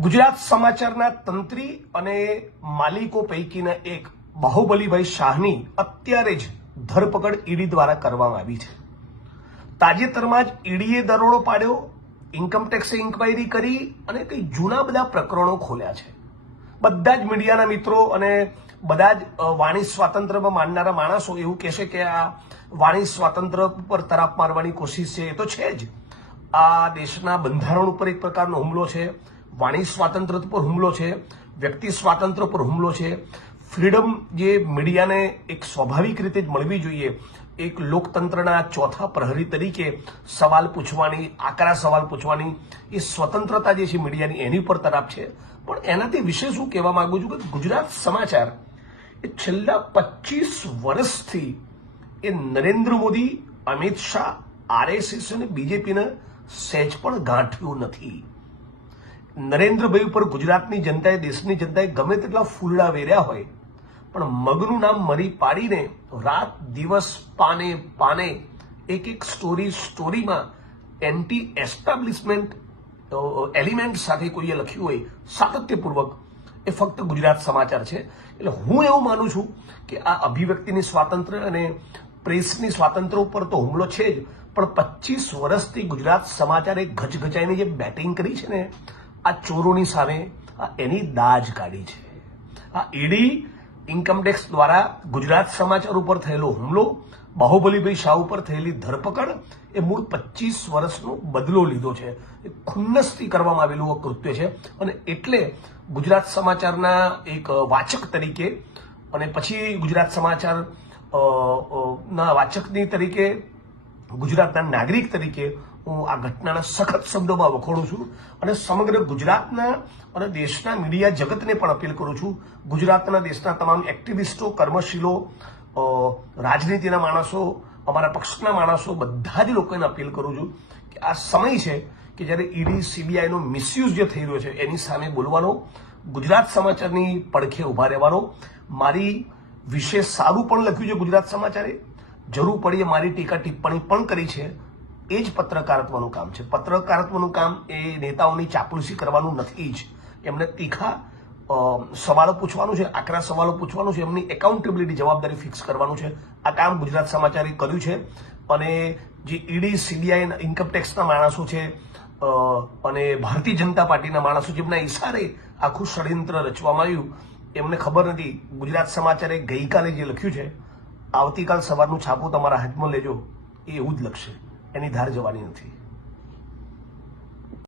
ગુજરાત સમાચારના તંત્રી અને માલિકો પૈકીના એક બાહુબલીભાઈ શાહની અત્યારે જ ધરપકડ ઈડી દ્વારા કરવામાં આવી છે તાજેતરમાં જ ઈડીએ દરોડો પાડ્યો ઇન્કમટેક્સે ઇન્કવાયરી કરી અને કંઈ જૂના બધા પ્રકરણો ખોલ્યા છે બધા જ મીડિયાના મિત્રો અને બધા જ વાણી સ્વાતંત્ર્યમાં માનનારા માણસો એવું કહેશે કે આ વાણી સ્વાતંત્ર્ય પર તરાપ મારવાની કોશિશ છે એ તો છે જ આ દેશના બંધારણ ઉપર એક પ્રકારનો હુમલો છે વાણી સ્વાતંત્ર્ય પર હુમલો છે વ્યક્તિ સ્વાતંત્ર્ય પર હુમલો છે ફ્રીડમ જે મીડિયાને એક સ્વાભાવિક રીતે જ મળવી જોઈએ એક લોકતંત્રના ચોથા પ્રહરી તરીકે સવાલ પૂછવાની આકરા સવાલ પૂછવાની એ સ્વતંત્રતા જે છે મીડિયાની એની ઉપર તરાપ છે પણ એનાથી વિશે શું કહેવા માંગુ છું કે ગુજરાત સમાચાર એ છેલ્લા પચીસ વર્ષથી એ નરેન્દ્ર મોદી અમિત શાહ આરએસએસ અને બીજેપીને સહેજ પણ ગાંઠ્યું નથી નરેન્દ્રભાઈ ઉપર ગુજરાતની જનતાએ દેશની જનતાએ ગમે તેટલા ફૂલડા વેર્યા હોય પણ મગનું નામ મરી પાડીને રાત દિવસ પાને પાને એક એક સ્ટોરી સ્ટોરીમાં એન્ટી એસ્ટાબ્લિશમેન્ટ એલિમેન્ટ સાથે કોઈએ લખ્યું હોય સાતત્યપૂર્વક એ ફક્ત ગુજરાત સમાચાર છે એટલે હું એવું માનું છું કે આ અભિવ્યક્તિની સ્વાતંત્ર્ય અને પ્રેસની સ્વાતંત્ર્ય ઉપર તો હુમલો છે જ પણ પચીસ વર્ષથી ગુજરાત સમાચારે ગજગજાઈને જે બેટિંગ કરી છે ને આ ચોરોની સામે એની દાજ કાઢી છે આ ઈડી ઇન્કમટેક્સ દ્વારા ગુજરાત સમાચાર ઉપર થયેલો હુમલો બાહુબલીભાઈ શાહ ઉપર થયેલી ધરપકડ એ મૂળ પચીસ વર્ષનો બદલો લીધો છે એ ખુન્નસથી કરવામાં આવેલું આ કૃત્ય છે અને એટલે ગુજરાત સમાચારના એક વાચક તરીકે અને પછી ગુજરાત સમાચાર ના વાચકની તરીકે ગુજરાતના નાગરિક તરીકે હું આ ઘટનાના સખત શબ્દોમાં વખોડું છું અને સમગ્ર ગુજરાતના અને દેશના મીડિયા જગતને પણ અપીલ કરું છું ગુજરાતના દેશના તમામ એક્ટિવિસ્ટો કર્મશીલો રાજનીતિના માણસો અમારા પક્ષના માણસો બધા જ લોકોને અપીલ કરું છું કે આ સમય છે કે જ્યારે ઈડી સીબીઆઈનો મિસયુઝ જે થઈ રહ્યો છે એની સામે બોલવાનો ગુજરાત સમાચારની પડખે ઊભા રહેવાનો મારી વિશે સારું પણ લખ્યું છે ગુજરાત સમાચારે જરૂર પડીએ મારી ટીકા ટિપ્પણી પણ કરી છે એ જ પત્રકારત્વનું કામ છે પત્રકારત્વનું કામ એ નેતાઓની ચાપલૂસી કરવાનું નથી જ એમને તીખા સવાલો પૂછવાનું છે આકરા સવાલો પૂછવાનું છે એમની એકાઉન્ટેબિલિટી જવાબદારી ફિક્સ કરવાનું છે આ કામ ગુજરાત સમાચારે કર્યું છે અને જે ઈડી સીબીઆઈ ઇન્કમટેક્સના માણસો છે અને ભારતીય જનતા પાર્ટીના માણસો જેમના ઈશારે આખું ષડયંત્ર રચવામાં આવ્યું એમને ખબર નથી ગુજરાત સમાચારે ગઈકાલે જે લખ્યું છે આવતીકાલ સવારનું છાપું તમારા હાથમાં લેજો એ એવું જ લખશે એની ધાર જોવાની નથી